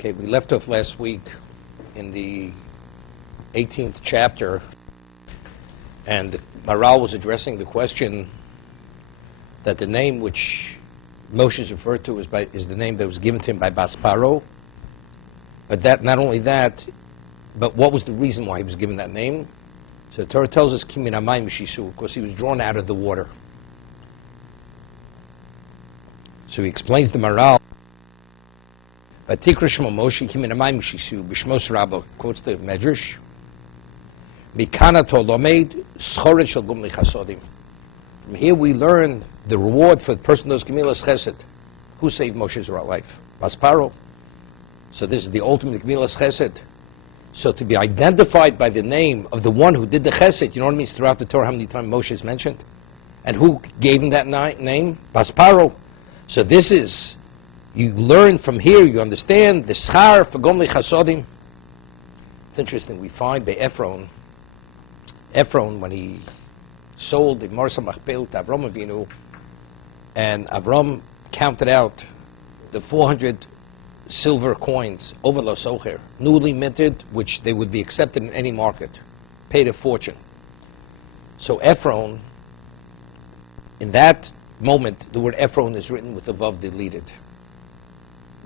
Okay, we left off last week in the 18th chapter, and Maral was addressing the question that the name which Moshe is referred to is the name that was given to him by Bas Paro. But that, not only that, but what was the reason why he was given that name? So the Torah tells us, Kimin Hamayim Mishisu, because he was drawn out of the water. So he explains the Maral. Vatikra Shmo Moshe Kimin Hamayim Mishisu B'Shmos Rabba, quotes the Medrash. Mikana Tolomed Schoret Shel Gumli Chasodim. From here we learn the reward for the person who does Gemilas Chesed. Who saved Moshe's life? Bas Paro. So this is the ultimate Gemilas Chesed. So to be identified by the name of the one who did the Chesed, you know what it means throughout the Torah, how many times Moshe is mentioned? And who gave him that name? Bas Paro. So this is, you learn from here, you understand the schar for Gomli Chasodim. It's interesting, we find by Ephron, when he sold the Marsa Machpel to Avram Avinu, and Avram counted out the 400 silver coins over Lo Socher, newly minted, which they would be accepted in any market, paid a fortune. So Ephron, in that moment, the word Ephron is written with the vav deleted.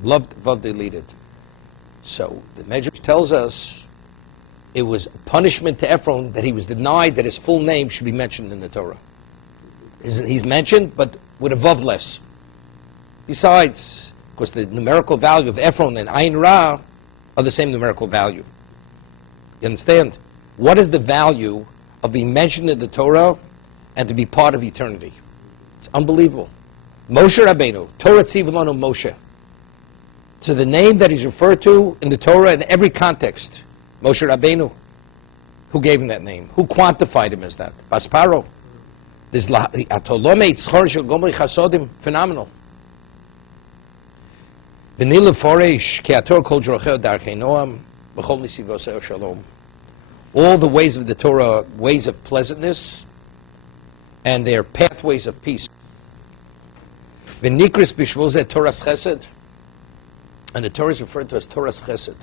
Vav deleted. So the Medrash tells us it was a punishment to Ephron that he was denied that his full name should be mentioned in the Torah. He's mentioned, but with a vav less. Besides, because the numerical value of Ephron and Ayin Ra are the same numerical value. You understand? What is the value of being mentioned in the Torah and to be part of eternity? It's unbelievable. Moshe Rabbeinu, Torah Tziv Lanu Moshe. So the name that he's referred to in the Torah in every context, Moshe Rabbeinu. Who gave him that name? Who quantified him as that? Bas Paro. This Atolome Tzchor Shel Gomri Chasodim, phenomenal. Benil Foresh Keator Kol Drocheo Darchei Noam B'chol Nisivoseo Shalom. All the ways of the Torah, ways of pleasantness, and their pathways of peace. V'nikris B'shvul Torah's Chesed, and the Torah is referred to as Torah's Chesed.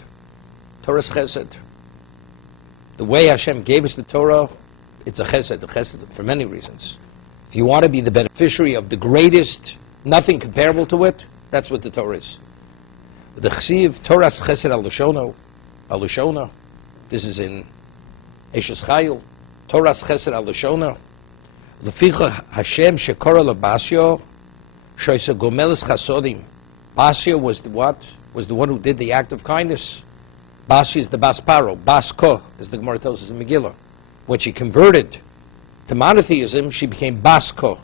Torah's Chesed. The way Hashem gave us the Torah, it's a Chesed for many reasons. If you want to be the beneficiary of the greatest, nothing comparable to it, that's what the Torah is. The Chsiv, Torah's Chesed al-Lashona, this is in Eshes Chayil, Torah's Chesed al-Lashona, Leficha Hashem shekora lo-Basyo, shoysa gomeles chasodim. Basyo was the what? Was the one who did the act of kindness. Basyo is the Bas Paro. Basko, as the Gemara tells us in Megillah. When she converted to monotheism, she became Basko,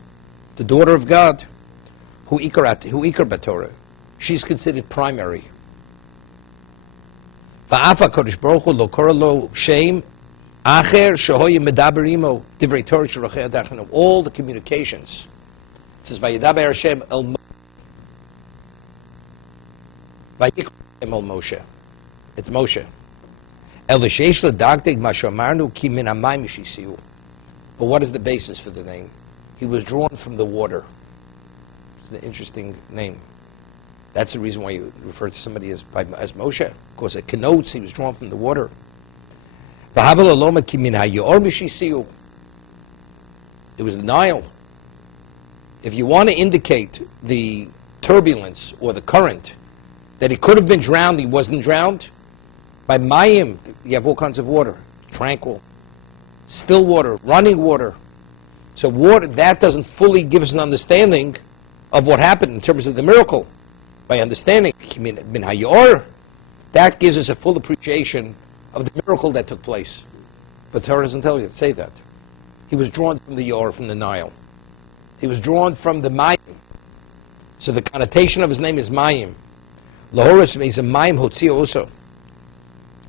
the daughter of God, who ikar b'Torah. She's considered primary. Va'afa Kodesh Baruch Hu lo kora lo shem acher shehoye medaber imo divrei Torah shrochei adachanu. All the communications. It says Vayedaber Hashem el Vayikra el Moshe. It's Moshe. El l'sheish l'dagdeg ma shomarnu ki min hamayim yishisiu. But what is the basis for the name? He was drawn from the water. It's an interesting name. That's the reason why you refer to somebody as Moshe, because it connotes he was drawn from the water. It was the Nile. If you want to indicate the turbulence or the current, that he could have been drowned, he wasn't drowned, by Mayim, you have all kinds of water, tranquil, still water, running water. So water, that doesn't fully give us an understanding of what happened in terms of the miracle. By understanding min hayor, that gives us a full appreciation of the miracle that took place. But Torah doesn't tell you to say that. He was drawn from the Yor, from the Nile. He was drawn from the Mayim. So the connotation of his name is Mayim. Lahoris means a Mayim Hotzio also.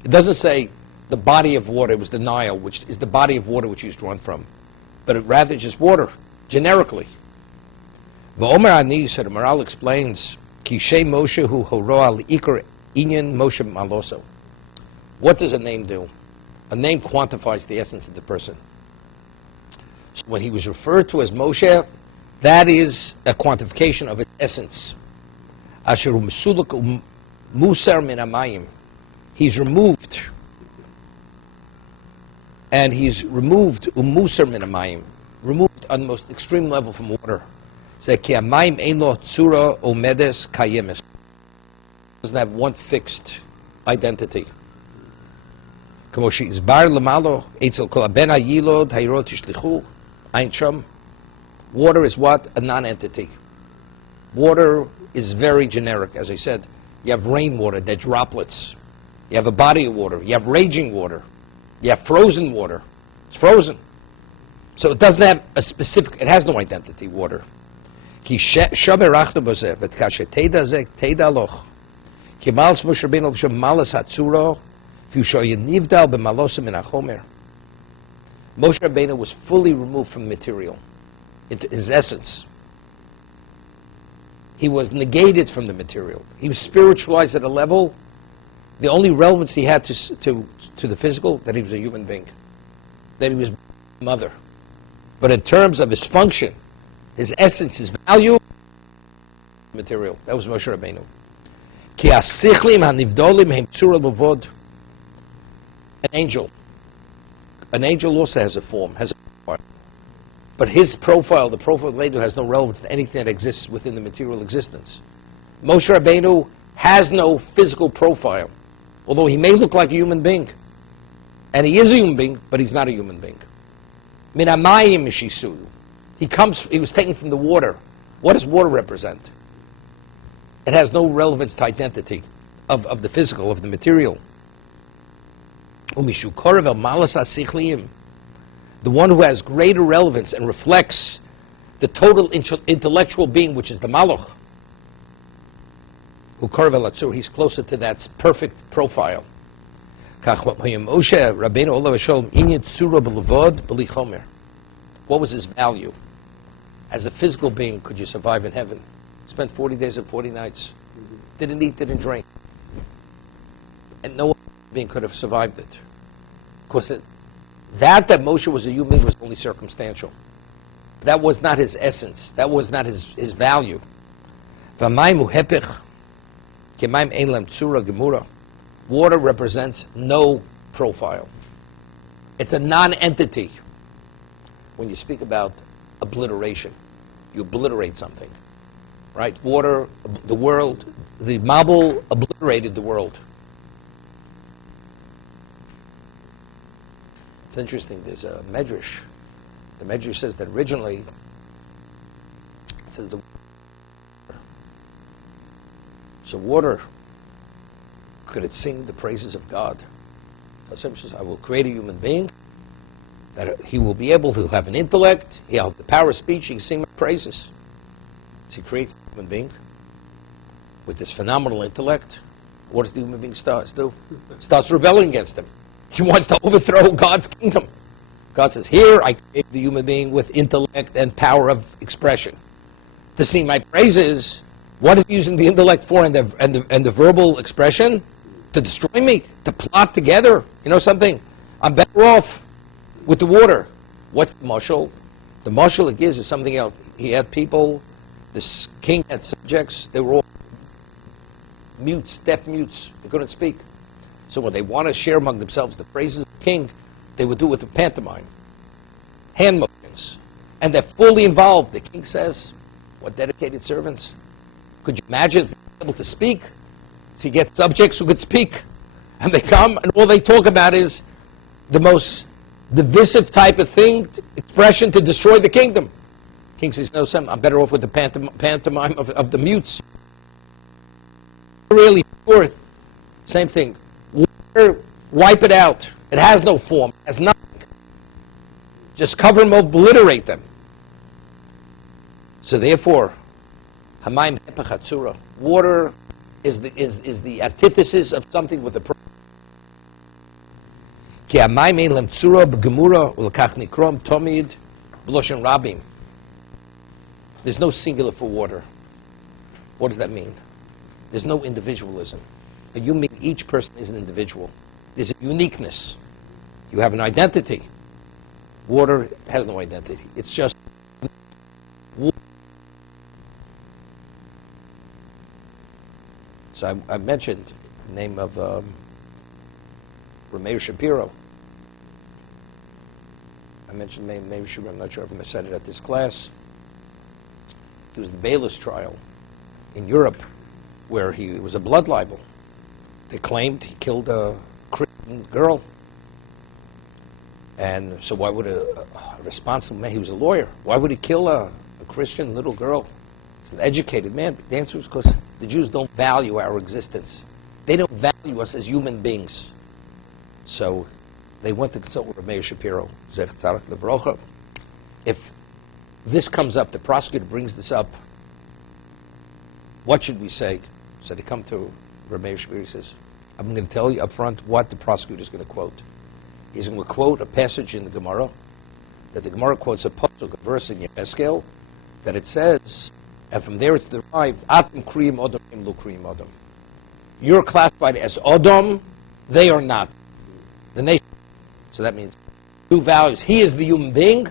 It doesn't say the body of water, it was the Nile, which is the body of water which he was drawn from. But it rather just water, generically. V'omer Ani, so the Maral explains, Kishay Moshe hu horo al ikar inyan Moshe maloso. What does a name do? A name quantifies the essence of the person. So when he was referred to as Moshe, that is a quantification of its essence. Asher Musar min hamayim. He's removed. And he's removed umusar min hamayim. Removed on the most extreme level from water. Say ki hamayim ein lo tzura omedes kayemes. Doesn't have one fixed identity. Kamo she'izbar lemalo etzel kol ben hayilod hayrot tishlichu ein sham. Water is what? A non-entity. Water is very generic, as I said. You have rainwater, they're droplets. You have a body of water. You have raging water. You have frozen water. It's frozen. So it doesn't have a specific, it has no identity, water. Ki shaberachnu bozeh, v'tkashe teda zeh, teda loch. Ki malas Moshe Rabbeinu l'shem malas hatzuro, v'yusho yenivdal b'malosim min hachomer. Moshe Rabbeinu was fully removed from the material, into his essence. He was negated from the material. He was spiritualized at a level. The only relevance he had to the physical, that he was a human being, that he was mother. But in terms of his function, his essence, his value, material. That was Moshe Rabbeinu. Ki asichlim hanivdolim hem tzura levod. An angel. An angel also has a form, has a profile. But his profile, the profile of the angel, has no relevance to anything that exists within the material existence. Moshe Rabbeinu has no physical profile, although he may look like a human being. And he is a human being, but he's not a human being. Min hamayim mishisu. He was taken from the water. What does water represent? It has no relevance to identity of the physical, of the material. Umishu korav el malas asichliim. The one who has greater relevance and reflects the total intellectual being, which is the Malach. He's closer to that perfect profile. What was his value? As a physical being, could you survive in heaven? Spent 40 days and 40 nights. Didn't eat, didn't drink. And no being could have survived it. Of course, that Moshe was a human being was only circumstantial. That was not his essence. That was not his value. Water represents no profile. It's a non-entity. When you speak about obliteration, you obliterate something. Right? Water, the world, the Mabul obliterated the world. It's interesting, there's a Medrash. The Medrash says that originally, it says so water, could it sing the praises of God? Hashem says, I will create a human being, that he will be able to have an intellect, he'll have the power of speech, he can sing my praises. So he creates a human being with this phenomenal intellect. What does the human being do? Starts rebelling against him. He wants to overthrow God's kingdom. God says, here I created the human being with intellect and power of expression. To sing my praises, what is he using the intellect for and the verbal expression? To destroy me, to plot together. You know something? I'm better off with the water. What's the mashal? The mashal it gives is something else. He had people, this king had subjects, they were all mutes, deaf mutes. They couldn't speak. So when they want to share among themselves the praises of the king, they would do it with a pantomime. Hand motions. And they're fully involved. The king says, what dedicated servants. Could you imagine if they were able to speak? So you get subjects who could speak. And they come and all they talk about is the most divisive type of thing, expression to destroy the kingdom. The king says, no, son, I'm better off with the pantomime of the mutes. Really pure. Same thing. Water, wipe it out. It has no form. It has nothing. Just cover them, obliterate them. So therefore, hamayim hepachatzura. Water is the antithesis of something with a purpose. Ki hamayim ein lem tzura b'gemura ulekach nikrom tomid b'loshen rabim. There's no singular for water. What does that mean? There's no individualism. A human being, each person is an individual. There's a uniqueness. You have an identity. Water has no identity. It's just water. So I mentioned the name of Rameir Shapiro. I mentioned the name of Shapiro. I'm not sure if I'm going to said it at this class. It was the Bayless trial in Europe where he was a blood libel. They claimed he killed a Christian girl. And so why would a responsible man, he was a lawyer, why would he kill a Christian little girl? He's an educated man. The answer is because the Jews don't value our existence. They don't value us as human beings. So they went to consult with Rameir Shapiro. If this comes up, the prosecutor brings this up, what should we say? So they come to Rameir Shapiro. He says, I'm going to tell you up front what the prosecutor is going to quote. He's going to quote a passage in the Gemara, that the Gemara quotes a pasuk, a verse in Yechezkel, that it says, and from there it's derived, Atem kriyim odom im lo kriyim odom. You're classified as odom, they are not. The nation. So that means two values. He is the human being,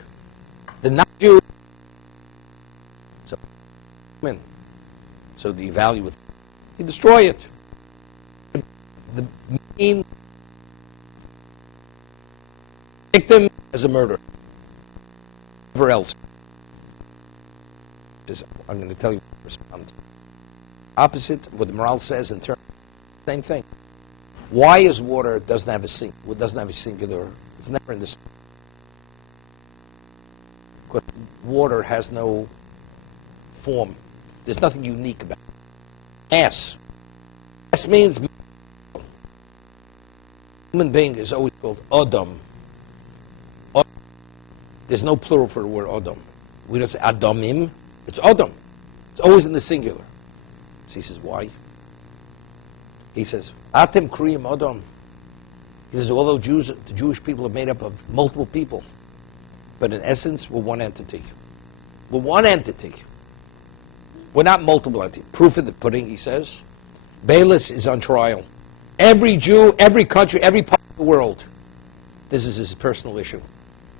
the not-Jew. So do you value it? You destroy it. The main victim as a murderer. Whatever else. I'm going to tell you what to respond. Opposite of what the morale says in terms of the same thing. Why is water doesn't have a singular? It's never in the. Because water has no form. There's nothing unique about it. Ass. Ass means human being is always called Adam. There's no plural for the word Adam. We don't say Adamim. It's Adam. It's always in the singular. So he says, why? He says, Atem kriyim Adam. He says, although the Jewish people are made up of multiple people, but in essence, we're one entity. We're one entity. We're not multiple entities. Proof in the pudding, he says. Bayless is on trial. Every Jew, every country, every part of the world, this is his personal issue.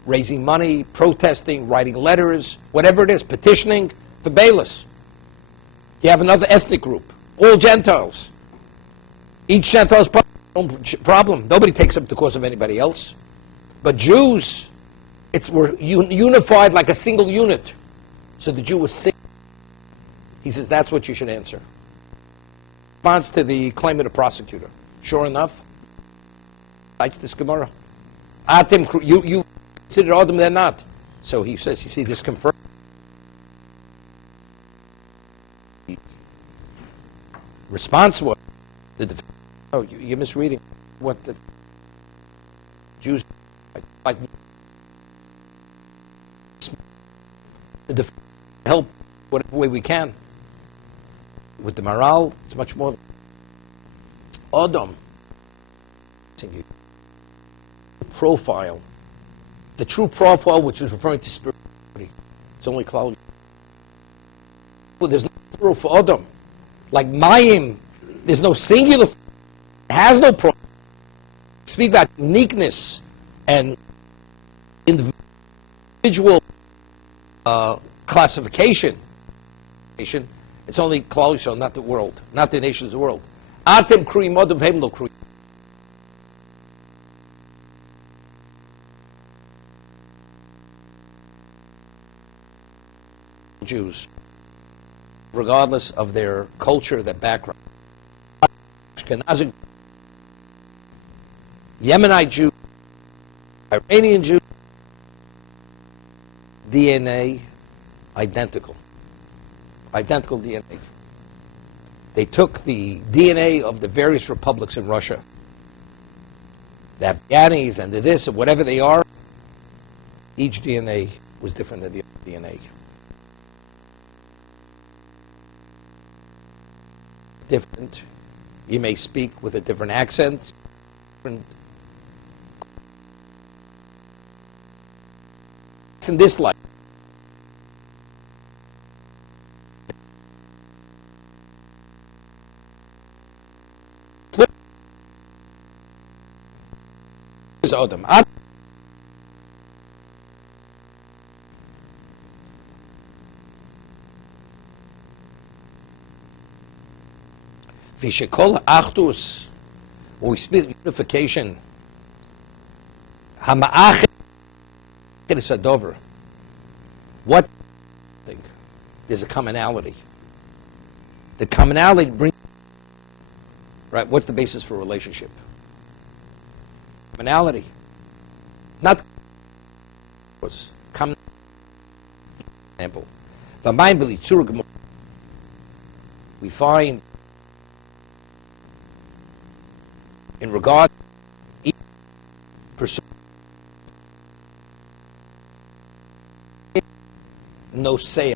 Raising money, protesting, writing letters, whatever it is, petitioning for Bayless. You have another ethnic group, all Gentiles. Each Gentile's problem. Nobody takes up the cause of anybody else. But Jews, we're unified like a single unit. So the Jew was sick. He says, that's what you should answer. Response to the claim of the prosecutor. Sure enough, cites this Gemara. You consider Adam, they're not. So he says, you see, this confirms. Response was, you're misreading what the Jews like to help whatever way we can. With the morale, it's much more Adam. Profile. The true profile, which is referring to spirituality. It's only cloudy. Well, there's no plural for Adam. Like Mayim, there's no singular. It has no profile. Speak about uniqueness and individual classification. It's only Klal Yisrael, not the world, not the nations of the world. Atem kriyim Adam v'hem lo kriyim. Jews, regardless of their culture, their background. Ashkenazi, Yemenite Jew, Iranian Jew, DNA identical. Identical DNA. They took the DNA of the various republics in Russia, the Afghanis and the this, and whatever they are, each DNA was different than the other DNA. Different. You may speak with a different accent, different. In this life. Adam. If Vishekol Achdus, when we speak unification, Hama'achid is a dover. What thing? There's a commonality. The commonality brings, right? What's the basis for a relationship? Commonality. Not common example. We find in regard each person no say.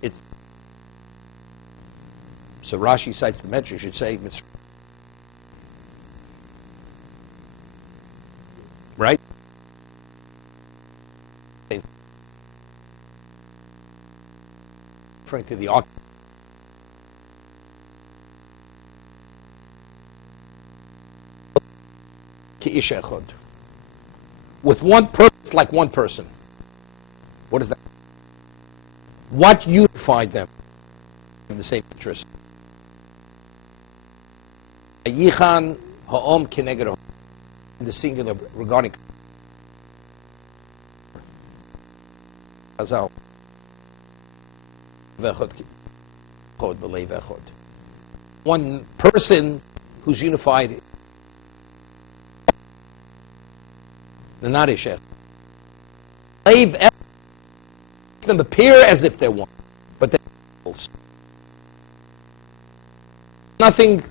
It's so Rashi cites the metric. Should say right. Referring to the with one purpose, like one person. What is that? What unified them in the same interest? Yichan ha'om keneged in the singular regarding Azal. One person who's unified. The Narishech. Them appear as if they're one, but they're false. Nothing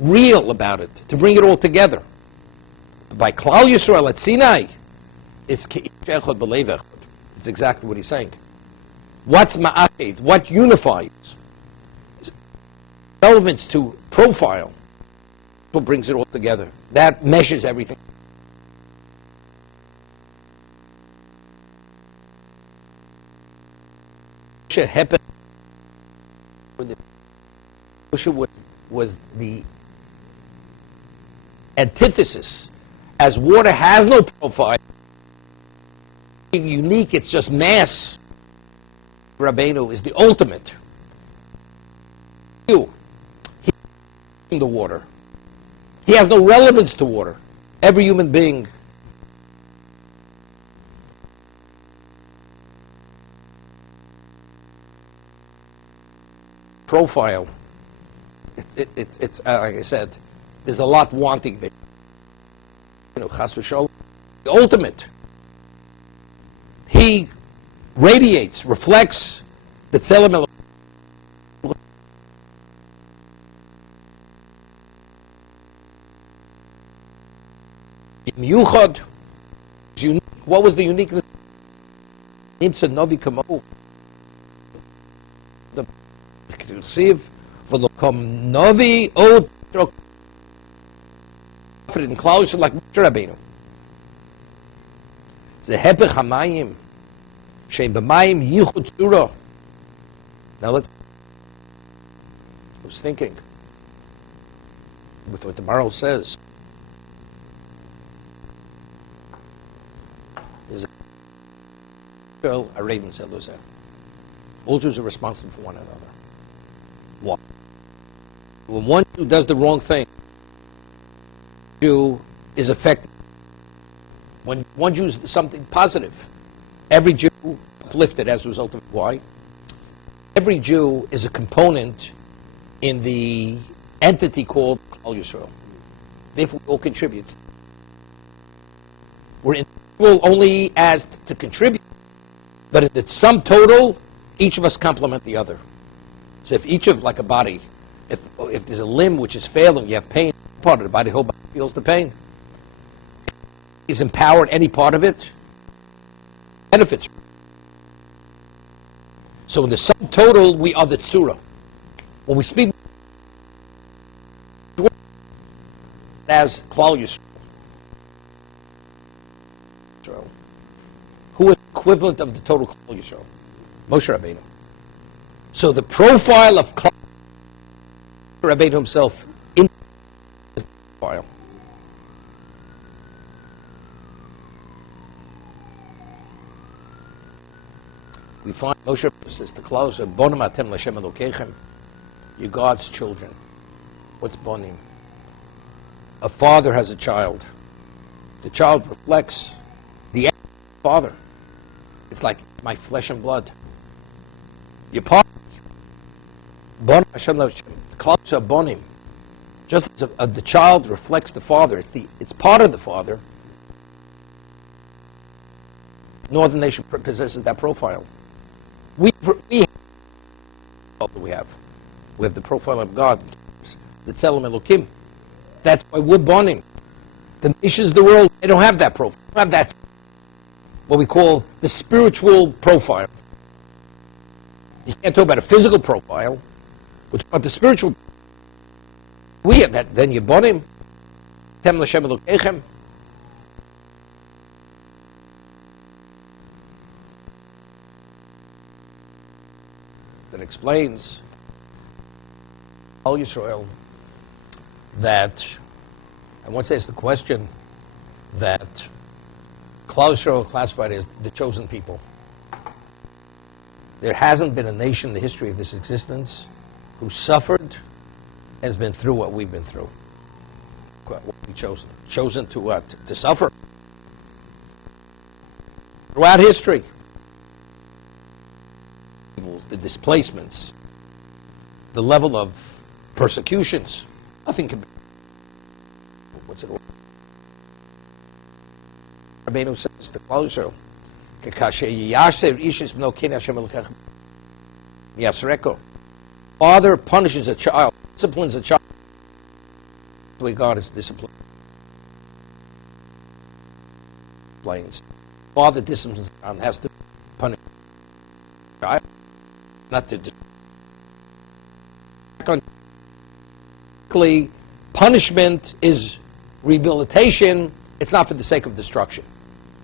real about it to bring it all together. By Klal Yisrael at Sinai, it's Echad B'Leiv Echad. It's exactly what he's saying. What's Ma'achid? What unifies? Relevance to profile. What brings it all together? That measures everything. Moshe was the antithesis. As water has no profile, unique, it's just mass. Rabbeinu is the ultimate. He in the water. He has no relevance to water. Every human being profile. It's like I said, there's a lot wanting there. Chas v'sholom, the ultimate. He radiates, reflects the tzelem. Yuchad, what was the uniqueness? Nimtza Novi Kamo. The Siv, V'lokom Novi O Trok. In Klaus like Moshe Rabbeinu. Zehepech Hamayim, Shein B'Mayim Yichud Tzura. Now let's. I was thinking with what the Maral says. There's a raven said, all Jews are responsible for one another. Why? When one Jew does the wrong thing, Jew is affected. When one Jew is something positive, every Jew uplifted as a result of why? Every Jew is a component in the entity called Klal Yisrael. Therefore, we all contribute. We're individual only as to contribute, but in the sum total, each of us complement the other. So if each of, like a body, if there's a limb which is failing, you have pain, part of the body, the whole body feels the pain. Is empowered, any part of it benefits. So in the sum total, we are the tzura. When we speak as Klal Yisrael, who is equivalent of the total Klal Yisrael? Moshe Rabbeinu. So the profile of Klal Rabbeinu himself in his profile. We find Moshe says the closer, Bonim atem l'Hashem Elokeichem, you're God's children. What's bonim? A father has a child. The child reflects the father. It's like my flesh and blood. You're part of it. Bonim Hashem L'Hashem, closer bonim. Just as the child reflects the father, it's part of the father. Northern nation possesses that profile. We have the profile of God, the Tzelem Elokim. That's why we're bonim. The nations of the world, they don't have that profile. They don't have that, what we call the spiritual profile. You can't talk about a physical profile. We're talking about the spiritual. We have that. Then you bonim. Tem l'Hashem Elokeichem. That explains all Yisrael that, and once asked the question that Klal Yisrael classified as the chosen people. There hasn't been a nation in the history of this existence who suffered, has been through what we've been through. What we chosen. Chosen to what? To suffer. Throughout history. The displacements, the level of persecutions, nothing can be. What's it? Rabbeinu says to Klal Yisrael, Father punishes a child, disciplines a child. The way God is disciplined. Father disciplines a child, has to punish a child. Not to punishment is rehabilitation. It's not for the sake of destruction.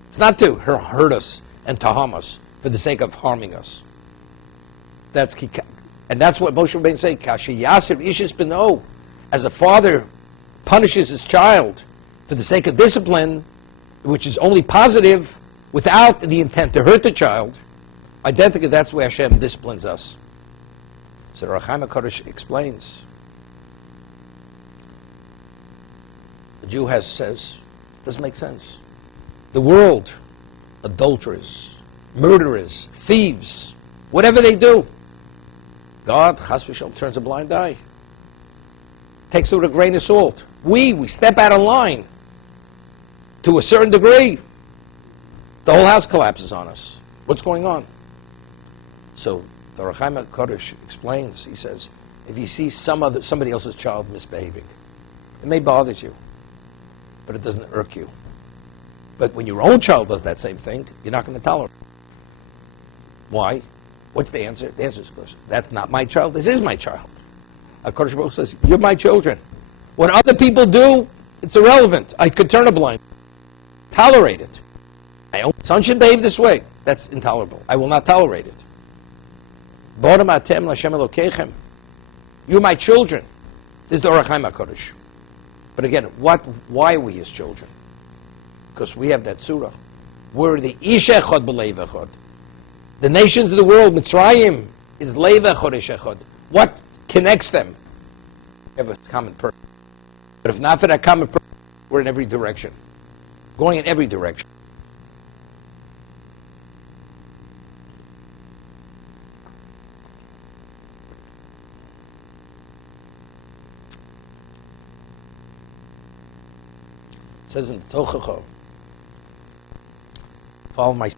It's not to hurt us and to harm us for the sake of harming us. That's what Moshe Rabbeinu say. Kashi Yasir Ishis Beno, as a father punishes his child for the sake of discipline, which is only positive, without the intent to hurt the child. Identically, that's where Hashem disciplines us. So Rachaim HaKadosh explains. The Jew says, doesn't make sense. The world, adulterers, murderers, thieves, whatever they do, God, Chas v'Shalom, turns a blind eye. Takes it with a grain of salt. We step out of line to a certain degree. The whole house collapses on us. What's going on? So the Rachaim HaKadosh explains, he says, if you see somebody else's child misbehaving, it may bother you, but it doesn't irk you. But when your own child does that same thing, you're not going to tolerate it. Why? What's the answer? The answer is, of course, that's not my child, this is my child. HaKadosh Baruch Hu says, you're my children. What other people do, it's irrelevant. I could turn a blind eye. Tolerate it. My own son should behave this way. That's intolerable. I will not tolerate it. Bonim atem l'Hashem Elokeichem. You're my children. This is the Rachaim HaKadosh. But again, why are we his children? Because we have that surah. We're the Ish Echad B'Leiv Echad. The nations of the world, Mitzrayim, is Leiv Echad Ish Echad. What connects them? We have a common purpose. But if not for that common purpose, we're in every direction. Going in every direction. It says in the Tochacha, follow my,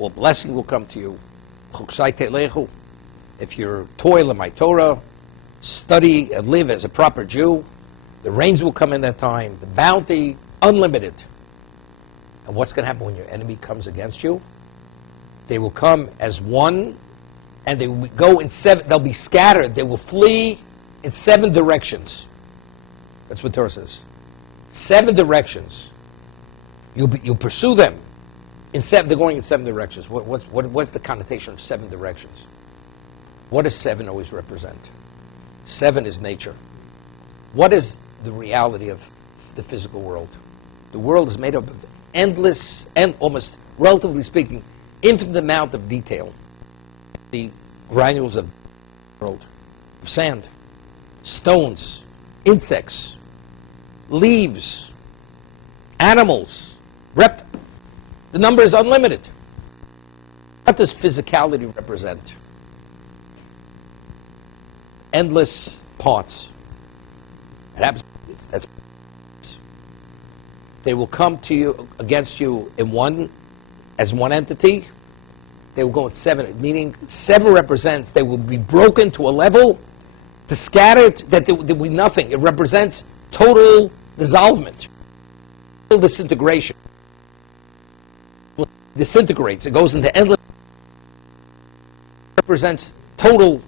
well, blessing will come to you. If you toil in my Torah, study and live as a proper Jew, the rains will come in that time, the bounty, unlimited. And what's going to happen when your enemy comes against you? They will come as one, and they will go in seven, they'll be scattered, they will flee in 7 directions. That's what Torah says. 7 directions. You'll pursue them. They're going in 7 directions. What's the connotation of 7 directions? What does 7 always represent? 7 is nature. What is the reality of the physical world? The world is made up of endless, and almost, relatively speaking, infinite amount of detail. The granules of world, sand, stones, insects, leaves, animals, reptiles. The number is unlimited. What does physicality represent? Endless parts. It happens. That's. They will come to you against you as one entity. They will go in seven, meaning seven represents they will be broken to a level, to scattered that there will be nothing. It represents total dissolvement, total disintegration. It disintegrates. It goes into endless. It represents total.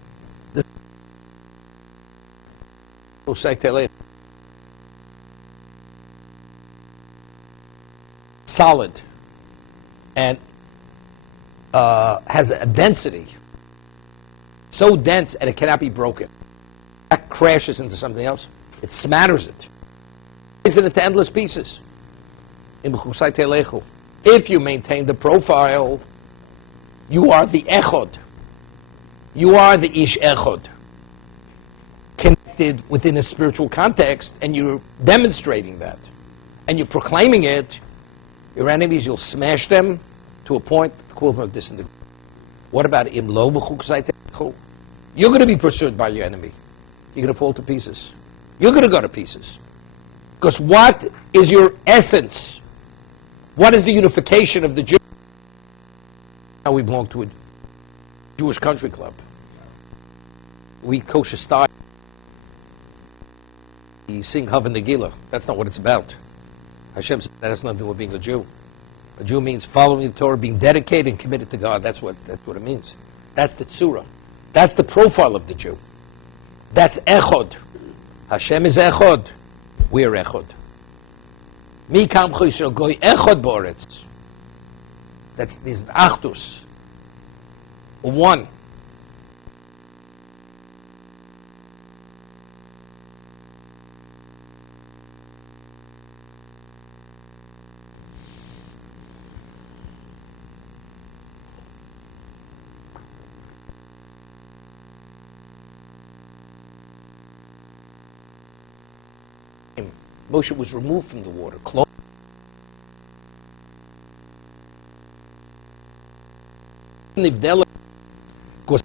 Solid and has a density so dense and it cannot be broken. That crashes into something else. It smatters it. It's into endless pieces. If you maintain the profile, you are the echod. You are the ish echod. Connected within a spiritual context, and you're demonstrating that. And you're proclaiming it. Your enemies, you'll smash them to a point equivalent of disintegration. What about im lo b'chuk? You're going to be pursued by your enemy. You're going to fall to pieces. You're going to go to pieces. Because what is your essence? What is the unification of the Jew? Now we belong to a Jewish country club. We kosher style. We sing Hava Nagila. That's not what it's about. Hashem said that has nothing to do with being a Jew. A Jew means following the Torah, being dedicated and committed to God. That's what it means. That's the tzura. That's the profile of the Jew. That's echod. Hashem is echod. We are echod. Mi kamchu yishel goy echod b'oretz. That's this achdus. One. Moshe was removed from the water. Because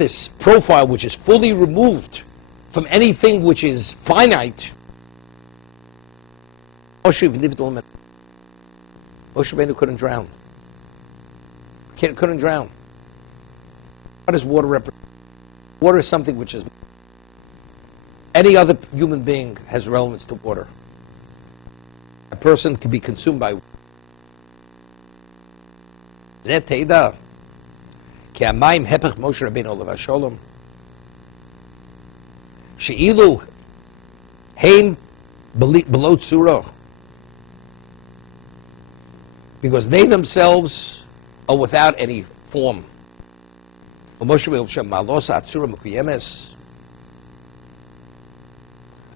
this profile, which is fully removed from anything which is finite, Moshe Rabbeinu couldn't drown. Couldn't drown. What does water represent? Water is something which is. Any other human being has relevance to water. A person can be consumed by water. כי המים הפך משה רבינו עליו השלום שאילו הם below צורה, because they themselves are without any form. ומשה רבינו שם מעלוס הצורה מקוימס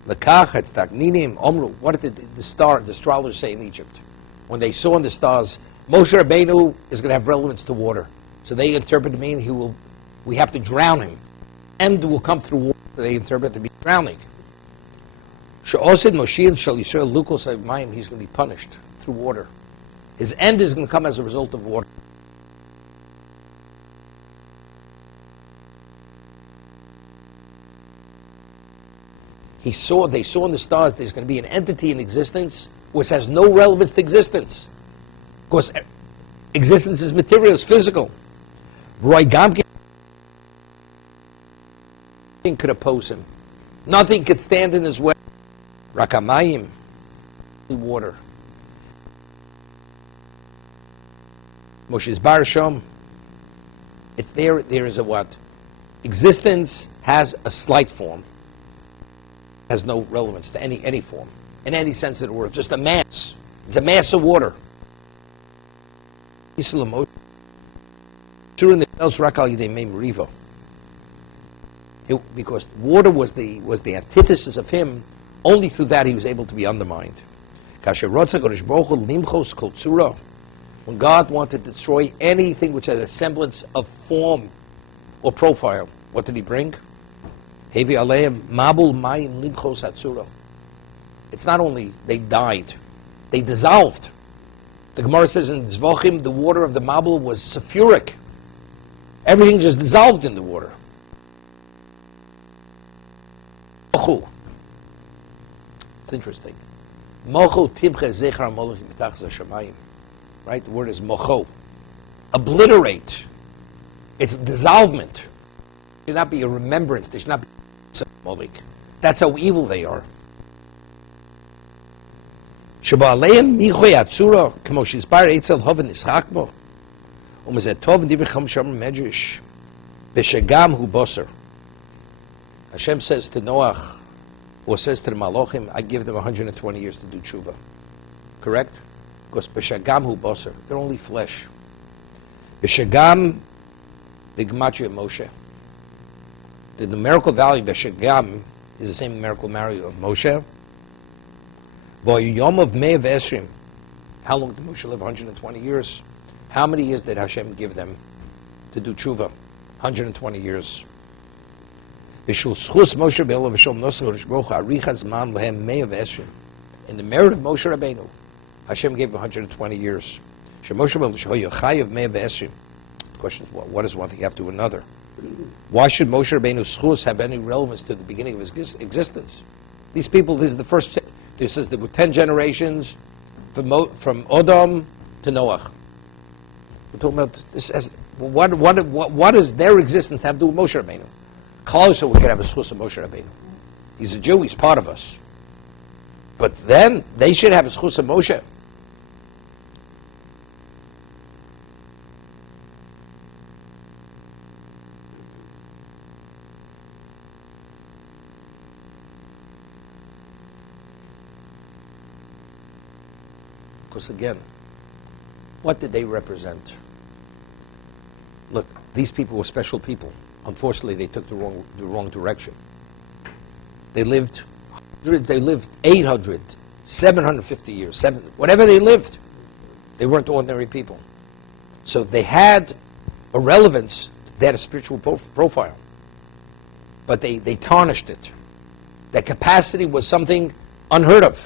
לקח את תקנינים אומרו. What did the astrologers say in Egypt when they saw in the stars Moshe Rabbeinu is going to have relevance to water? So they interpret to mean we have to drown him. End will come through water. So they interpret to be drowning. She'osid Moshiach shall Yisrael lukos mayim. He's going to be punished through water. His end is going to come as a result of water. They saw in the stars there's going to be an entity in existence which has no relevance to existence. Of course, existence is material, it's physical. Nothing could oppose him. Nothing could stand in his way. Rakamayim, water. Moshe's Barashom. It's there is a what? Existence has a slight form. Has no relevance to any form, in any sense of the word. Just a mass. It's a mass of water. Because water was the antithesis of him. Only through that he was able to be undermined. When God wanted to destroy anything which had a semblance of form or profile, what did he bring? Hevi aleim mabul mayim limchos hatzura. It's not only they died, they dissolved. The Gemara says in Zvachim, the water of the mabul was sulfuric. Everything just dissolved in the water. Mochu. It's interesting. Mochu timche zechar molochim b'tachas hashamayim. Right? The word is mocho. Obliterate. It's dissolvement. There should not be a remembrance. There should not be a That's how evil they are. Shabaleim michoy atzura kamo shizbar eitzel hoven nischak bo umezet tov divrei chom sham medrash b'shagam hu boser. Hashem says to Noach, or says to the Malachim, I give them 120 years to do tshuva. Correct? Because b'shagam hu boser, they're only flesh. B'shagam, the gematria Moshe. The numerical value of b'shagam is the same numerical value of Moshe. Yom of May of Esrim. How long did Moshe live? 120 years. How many years did Hashem give them to do tshuva? 120 years. In the merit of Moshe Rabbeinu, Hashem gave 120 years. The question is, well, what does one thing have to another? Why should Moshe Rabbeinu's schus have any relevance to the beginning of his existence? These people, this is the first. This is there were 10 generations from Adam to Noach. We're talking about this as what does their existence have to do with Moshe Rabbeinu? Closer, we could have a schus of Moshe Rabbeinu. He's a Jew. He's part of us. But then they should have a schus of Moshe. Because again, what did they represent? Look, these people were special people. Unfortunately, they took the wrong direction. They lived 800, 750 years, whatever they lived. They weren't ordinary people. So they had a relevance, they had a spiritual profile. But they tarnished it. Their capacity was something unheard of,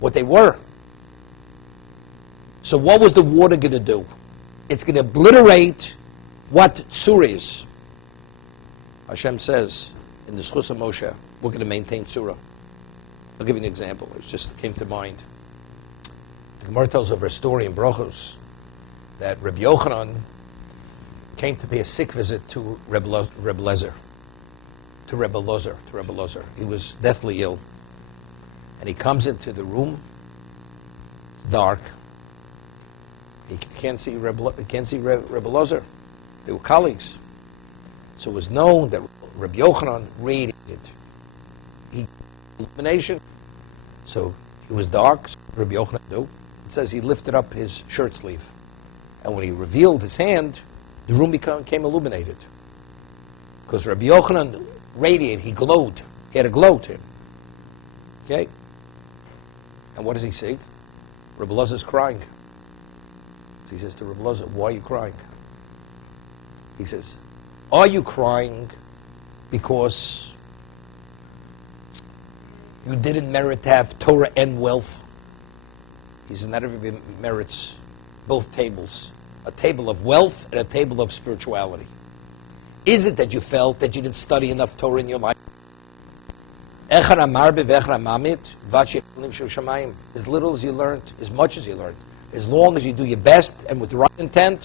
what they were. So what was the water going to do? It's going to obliterate what Tzura is. Hashem says in the Schus of Moshe, we're going to maintain Tzura. I'll give you an example. It just came to mind. The Gemara tells of a story in Brachos that Rabbi Yochanan came to pay a sick visit to Rebbe Lezer. He was deathly ill. And he comes into the room. It's dark. He can't see Rebbe Lezer. They were colleagues. So it was known that Rabbi Yochanan radiated. He illumination. So it was dark. So Rabbi Yochanan do. It says he lifted up his shirt sleeve, and when he revealed his hand, the room became illuminated. Because Rabbi Yochanan radiated. He glowed. He had a glow to him. Okay. And what does he say? Rabbi Lezer's crying. So he says to Rabbi Lezer, why are you crying? He says, are you crying because you didn't merit to have Torah and wealth? He says, not everybody merits both tables. A table of wealth and a table of spirituality. Is it that you felt that you didn't study enough Torah in your life? As little as you learned, as much as you learned. As long as you do your best and with the right intent,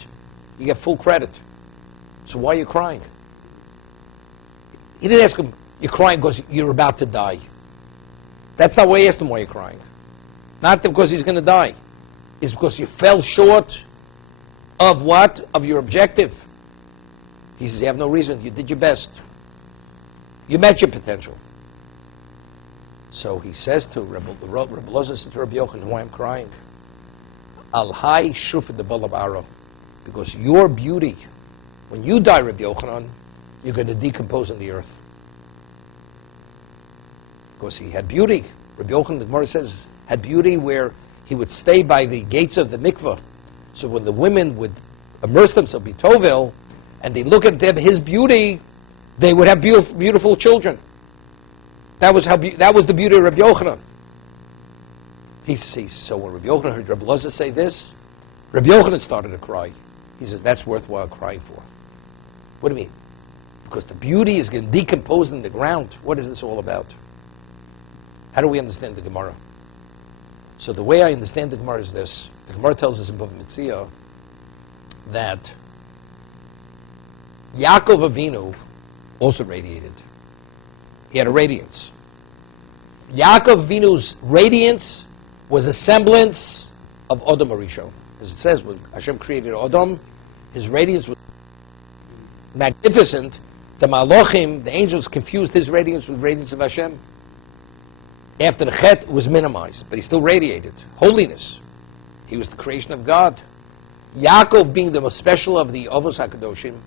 you get full credit. So why are you crying? He didn't ask him, you're crying because you're about to die. That's not why he asked him why you're crying. Not because he's going to die. It's because you fell short of what? Of your objective. He says, you have no reason. You did your best. You met your potential. So he says to Rabbi Lezer, says to Rabbi Yochanan, why I'm crying? Al-Hai Shufet the Balav Ara. Because your beauty, when you die, Rabbi Yochanan, you're going to decompose in the earth. Because he had beauty. Rabbi Yochanan, the Gemara says, had beauty where he would stay by the gates of the mikveh So when the women would immerse themselves in Tovel, and they look at his beauty, they would have beautiful children. That was the beauty of Rabbi Yochanan. So when Rabbi Yochanan heard Rabbi Elazar say this, Rabbi Yochanan started to cry. He says, that's worthwhile crying for. What do you mean? Because the beauty is getting decomposed in the ground. What is this all about? How do we understand the Gemara? So the way I understand the Gemara is this. The Gemara tells us in Bava Metzia that Yaakov Avinu also radiated. He had a radiance. Yaakov Avinu's radiance was a semblance of Adam Arishon. As it says, when Hashem created Adam, his radiance was magnificent. The Malachim, the angels, confused his radiance with the radiance of Hashem. After the Chet, it was minimized, but he still radiated. Holiness. He was the creation of God. Yaakov, being the most special of the Avos HaKadoshim,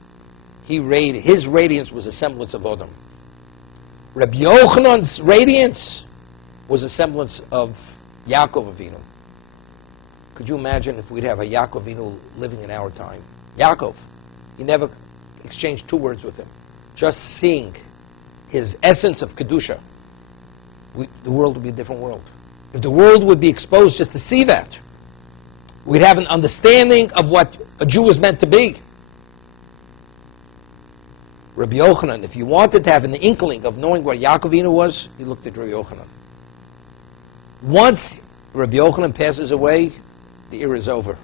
his radiance was a semblance of Adam. Rabbi Yochanan's radiance was a semblance of Yaakov Avinu. Could you imagine if we'd have a Yaakov Avinu living in our time? Yaakov, he never exchanged two words with him. Just seeing his essence of Kedusha, the world would be a different world. If the world would be exposed just to see that, we'd have an understanding of what a Jew is meant to be. Rabbi Yochanan, if you wanted to have an inkling of knowing what Yaakov Avinu was, you looked at Rabbi Yochanan. Once Rabbi Yochanan passes away, the era is over.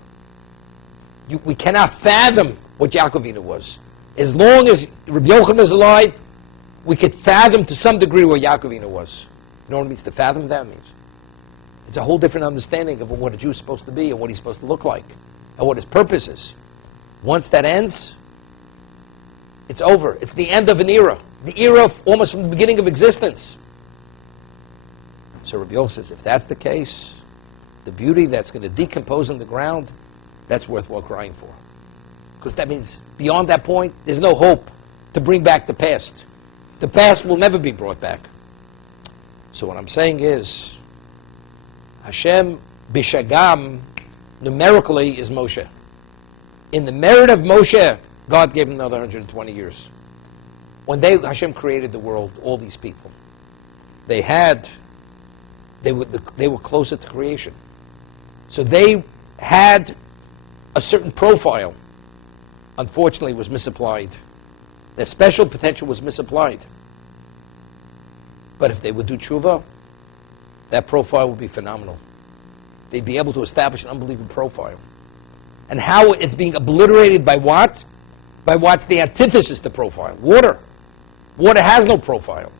We cannot fathom what Yaakov Avinu was. As long as Rabbi Yochanan is alive, we could fathom to some degree what Yaakov Avinu was. You know what it means to fathom? That means it's a whole different understanding of what a Jew is supposed to be and what he's supposed to look like and what his purpose is. Once that ends, it's over. It's the end of an era. The era almost from the beginning of existence. So Rabbi Yochanan says, if that's the case, the beauty that's going to decompose in the ground, that's worthwhile crying for. Because that means beyond that point, there's no hope to bring back the past. The past will never be brought back. So what I'm saying is, Hashem Bishagam numerically is Moshe. In the merit of Moshe, God gave him another 120 years. When Hashem created the world, all these people, they were closer to creation. So they had a certain profile. Unfortunately, was misapplied. Their special potential was misapplied. But if they would do tshuva, that profile would be phenomenal. They'd be able to establish an unbelievable profile. And how it's being obliterated by what? By what's the antithesis to profile? Water. Water has no profile.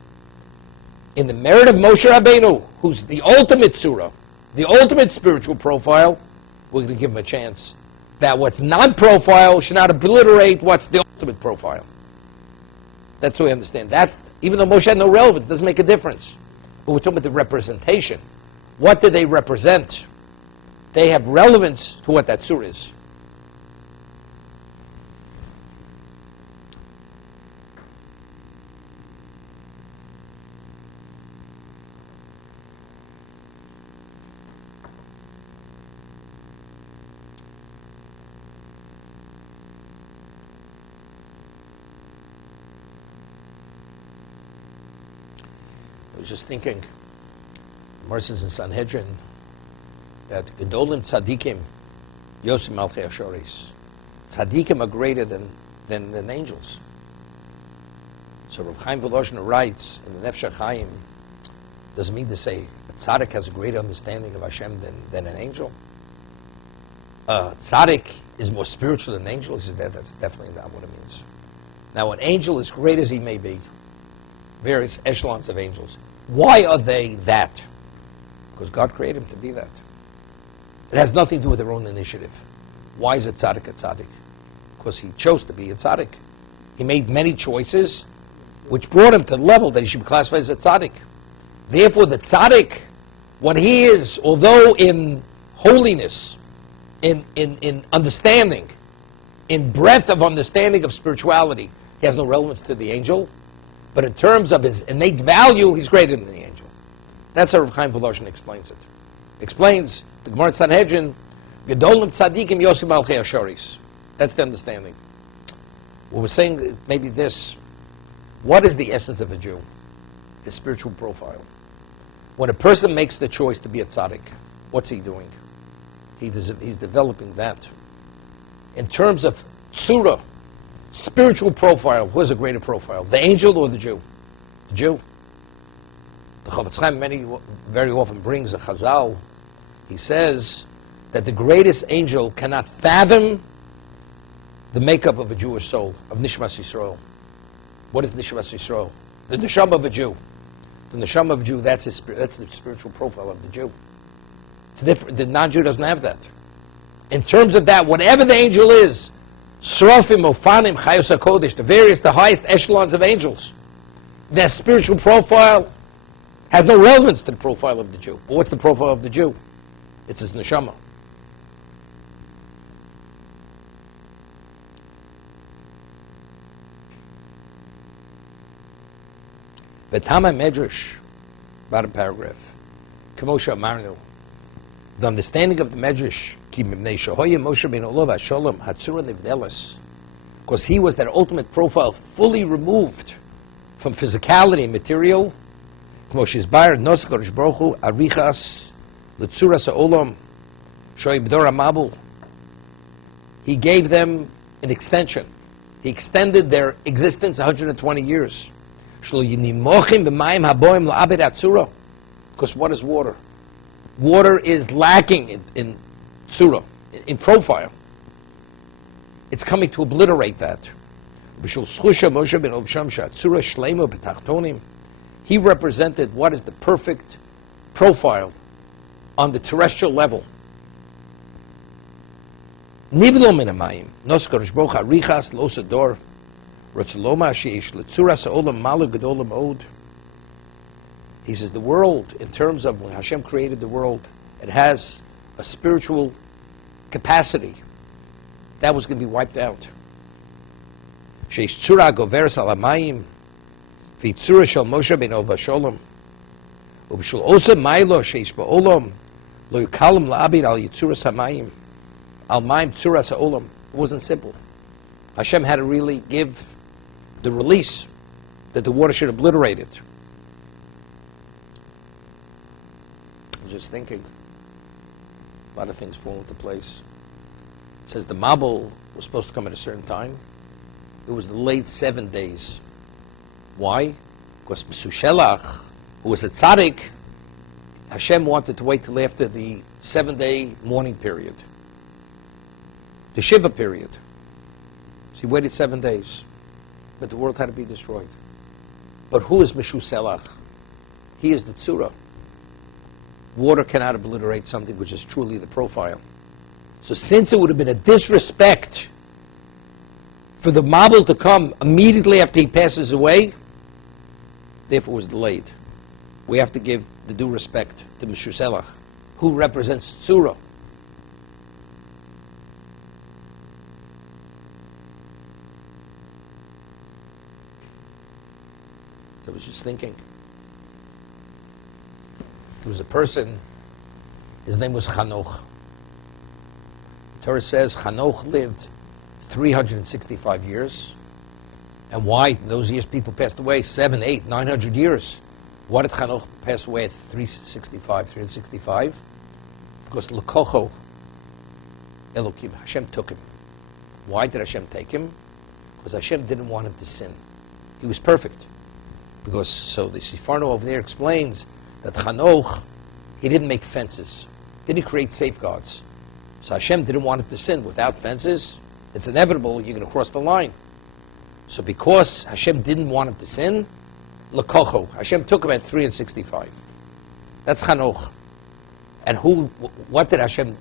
In the merit of Moshe Rabbeinu, who's the ultimate surah, the ultimate spiritual profile, we're going to give him a chance. That what's non-profile should not obliterate what's the ultimate profile. That's what we understand. That's, even though Moshe had no relevance, it doesn't make a difference. But we're talking about the representation. What do they represent? They have relevance to what that surah is. I was just thinking, Merces in Sanhedrin, that Gedolim Tzadikim, Yosim Malchei Ashoris, Tzadikim are greater than angels. So Rav Chaim Volozhiner writes in the Nefesh HaChaim, doesn't mean to say a tzaddik has a greater understanding of Hashem than an angel. Tzaddik is more spiritual than an angel. He says that's definitely not what it means. Now, an angel, as great as he may be, various echelons of angels, why are they that? Because God created them to be that. It has nothing to do with their own initiative. Why is a tzaddik a tzaddik? Because he chose to be a tzaddik. He made many choices which brought him to the level that he should be classified as a tzaddik. Therefore, the tzaddik, what he is, although in holiness, in understanding, in breadth of understanding of spirituality, he has no relevance to the angel. But in terms of his innate value, he's greater than the angel. That's how Rav Chaim Volozhin explains it. Explains the Gemara Sanhedrin, Gedolim tzadikim yosim malchei ashoris. That's the understanding. What we're saying maybe this. What is the essence of a Jew? His spiritual profile. When a person makes the choice to be a tzaddik, what's he doing? He's developing that. In terms of tzura, spiritual profile, who has a greater profile? The angel or the Jew? The Jew. The Chavetz very often brings a chazal. He says that the greatest angel cannot fathom the makeup of a Jewish soul, of Nishmas Yisrael. What is Nishmas Yisrael? The neshama of a Jew. The neshama of a Jew, that's the spiritual profile of the Jew. It's different. The non-Jew doesn't have that. In terms of that, whatever the angel is, Srafim, Ofanim, Chayos HaKodesh, the highest echelons of angels, their spiritual profile has no relevance to the profile of the Jew. But what's the profile of the Jew? It's his neshama. V'tama medrash, bottom paragraph. K'moshe amarnu. The understanding of the medrash, ki mimnei shehoya Moshe ben Olav HaSholom hatzura nivdelis, because he was that ultimate profile, fully removed from physicality and material. K'moshe Zbar nos Kadosh Baruch Hu arichas l'tzura sa'olam shoy b'dor hamabul. He gave them an extension. He extended their existence 120 years. Because what is water? Water is lacking in tzura, in profile. It's coming to obliterate that. He represented what is the perfect profile on the terrestrial level. He says the world, in terms of when Hashem created the world, it has a spiritual capacity that was going to be wiped out. It wasn't simple. Hashem had to really give the release that the water should obliterate it. I was just thinking, a lot of things fall into place. It says the Mabul was supposed to come at a certain time. It was delayed 7 days. Why? Because Mesushelach, who was a tzaddik, Hashem wanted to wait till after the 7-day mourning period, the Shiva period. So he waited 7 days. But the world had to be destroyed. But who is Mesushelach? He is the tzura. Water cannot obliterate something which is truly the profile. So since it would have been a disrespect for the Mabul to come immediately after he passes away, therefore it was delayed. We have to give the due respect to Mesushelach, who represents tzura. I was just thinking. There was a person, his name was Chanoch. The Torah says Chanoch lived 365 years. And why? In those years people passed away 700, 800, 900 years. Why did Chanoch pass away at 365? Because L'kocho Elokim, Hashem took him. Why did Hashem take him? Because Hashem didn't want him to sin. He was perfect. Because, so the Sifarno over there explains that Chanoch, he didn't make fences. Didn't create safeguards. So Hashem didn't want him to sin. Without fences, it's inevitable you're going to cross the line. So because Hashem didn't want him to sin, L'kocho, Hashem took him at 365. That's Chanoch. And what did Hashem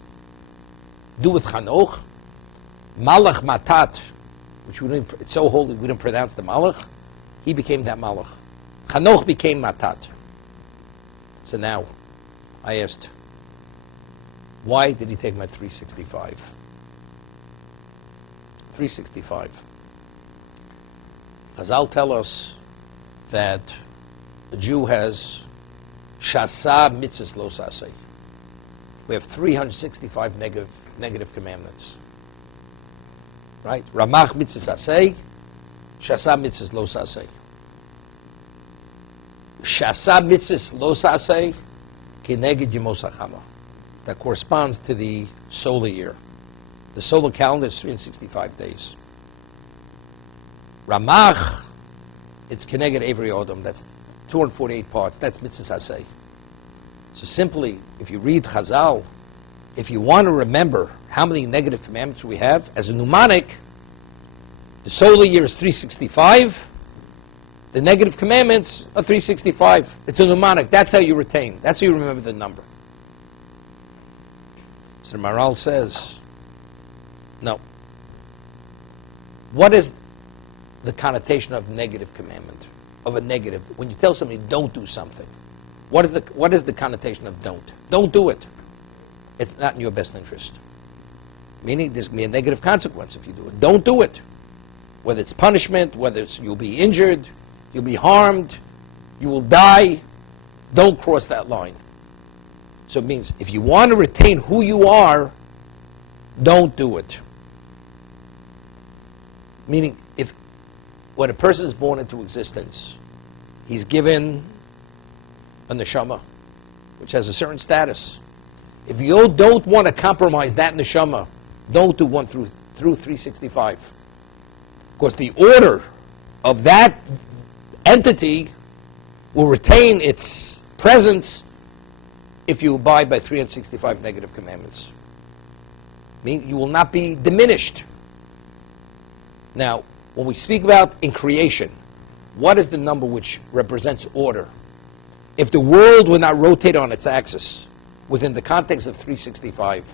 do with Chanoch? Malach Matat, which it's so holy we didn't pronounce the Malach. He became that Malach. Chanoch became Matat. So now, I asked, why did he take him at 365? 365. Chazal tell us that the Jew has Shasa mitzvahs lo sasei. We have 365 negative negative commandments. Right? Ramach mitzvahs asay, shasa mitzvahs lo sasay. Shasa mitzvahs lo sasay, kineged yemos hachama. That corresponds to the solar year. The solar calendar is 365 days. Ramach, it's kineged every odom. That's 248 parts. That's mitzvahs asay. So simply, if you read Chazal, if you want to remember how many negative commandments we have, as a mnemonic, the solar year is 365, the negative commandments are 365. It's a mnemonic. That's how you retain. That's how you remember the number. So the Maharal says, no. What is the connotation of negative commandment? Of a negative? When you tell somebody don't do something, what is the connotation of don't? Don't do it. It's not in your best interest. Meaning there's going to be a negative consequence if you do it. Don't do it. Whether it's punishment, whether it's you'll be injured, you'll be harmed, you will die. Don't cross that line. So it means if you want to retain who you are, don't do it. Meaning if when a person is born into existence, he's given a neshama, which has a certain status. If you don't want to compromise that neshama, don't do 1 through 365. Because the order of that entity will retain its presence if you abide by 365 negative commandments. Meaning you will not be diminished. Now, when we speak about in creation, what is the number which represents order? If the world would not rotate on its axis within the context of 365,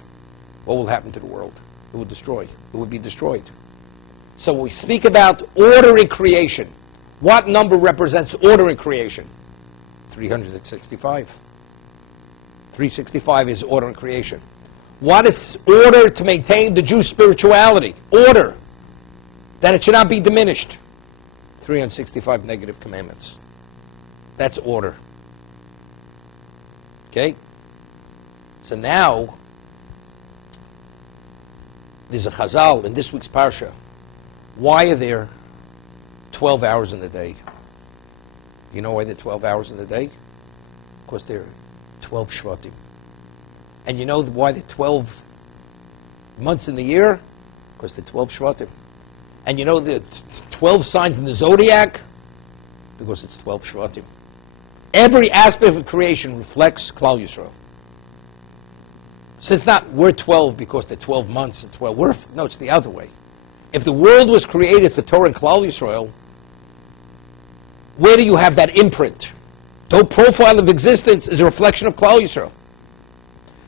what will happen to the world? It would destroy. It would be destroyed. So when we speak about order in creation, what number represents order in creation? 365. 365 is order in creation. What is order to maintain the Jewish spirituality? Order. That it should not be diminished. 365 negative commandments. That's order. Okay? So now, there's a Chazal in this week's Parsha. Why are there 12 hours in the day? You know why there are 12 hours in the day? Because there are 12 Shvatim. And you know why there are 12 months in the year? Because there are 12 Shvatim. And you know the 12 signs in the zodiac? Because it's 12 Shvatim. Every aspect of creation reflects Klal Yisrael. So it's not we're 12 because they're 12 months and 12. No, it's the other way. If the world was created for Torah and Klal Yisrael, where do you have that imprint? The whole profile of existence is a reflection of Klal Yisrael.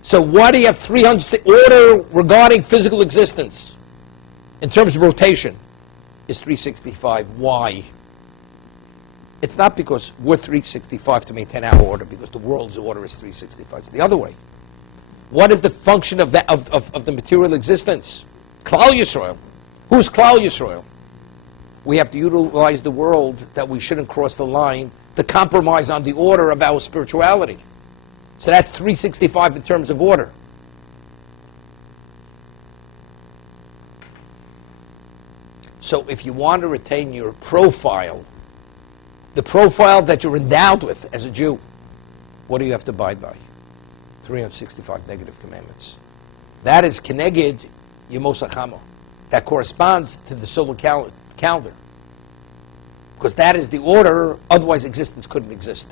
So why do you have 300 order regarding physical existence in terms of rotation? Is 365. Why? It's not because we're 365 to maintain our order, because the world's order is 365. It's the other way. What is the function of that of the material existence? Klal Yisrael. Who's Klal Yisrael? We have to utilize the world that we shouldn't cross the line to compromise on the order of our spirituality. So that's 365 in terms of order. So if you want to retain your profile, the profile that you're endowed with as a Jew, what do you have to abide by? 365 negative commandments. That is Keneged Yemos HaChama. That corresponds to the solar calendar. Because that is the order, otherwise existence couldn't exist.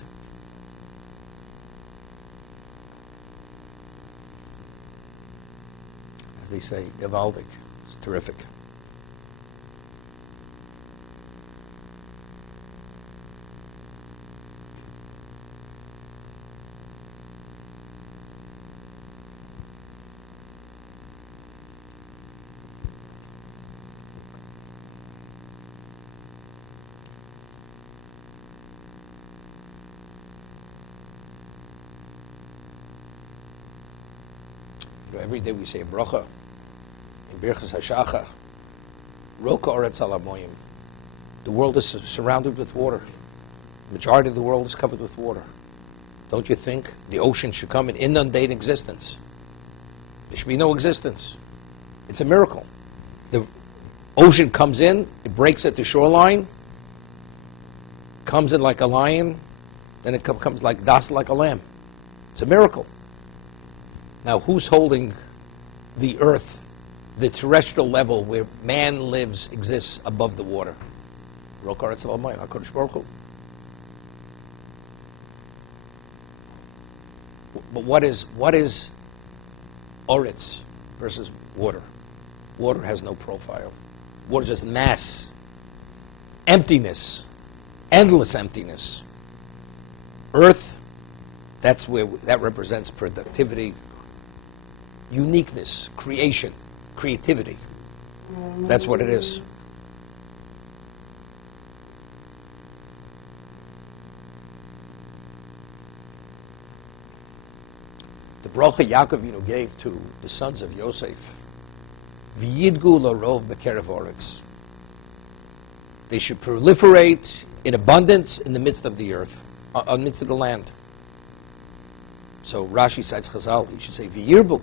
As they say, Gewaldig. It's terrific. Every day we say a bracha in Birchas Hashacha. Roka Oretz Alamoyim. The world is surrounded with water. The majority of the world is covered with water. Don't you think the ocean should come and inundate existence? There should be no existence. It's a miracle. The ocean comes in, it breaks at the shoreline, comes in like a lion, then it comes like docile like a lamb. It's a miracle. Now, who's holding the earth, the terrestrial level where man lives, exists above the water? But what is Oretz versus water? Water has no profile. Water is just mass, emptiness, endless emptiness. Earth, that represents productivity, uniqueness, creation, creativity. That's what it is. The bracha Yaakov Avinu gave to the sons of Yosef, V'yidgu l'rov b'kerev oretz. They should proliferate in abundance in the midst of the earth, in the midst of the land. So Rashi cites Chazal, he should say V'yirbu.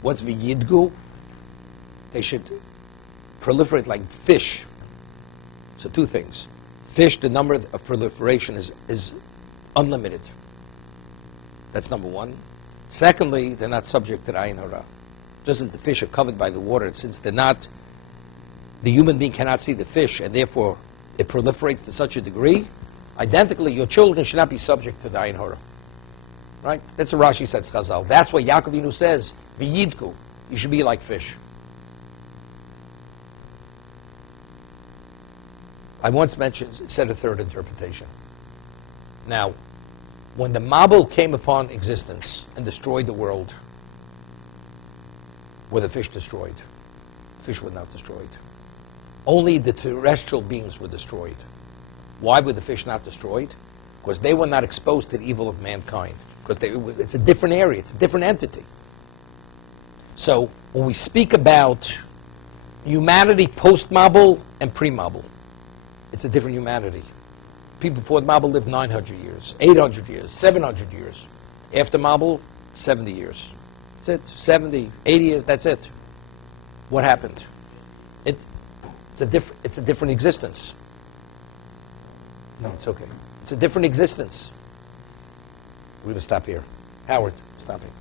What's V'yidgu? They should proliferate like fish. So two things. Fish, the number of proliferation is unlimited. That's number one. Secondly, they're not subject to the ayin hara. Just as the fish are covered by the water, since they're not, the human being cannot see the fish, and therefore it proliferates to such a degree, identically, your children should not be subject to the ayin hara. Right? That's what Rashi says, Chazal. That's what Yaakov Avinu says, V'yidku. You should be like fish. I once said a third interpretation. Now, when the Mabul came upon existence and destroyed the world, were the fish destroyed? Fish were not destroyed. Only the terrestrial beings were destroyed. Why were the fish not destroyed? Because they were not exposed to the evil of mankind. Because it's a different area, it's a different entity. So when we speak about humanity post-Mabul and pre-Mabul, it's a different humanity. People before Mabul lived 900 years, 800 years, 700 years. After Mabul, 70 years. That's it. 70, 80 years, that's it. What happened? It's a different existence. No, it's okay. It's a different existence. We're going to stop here. Howard, stop it.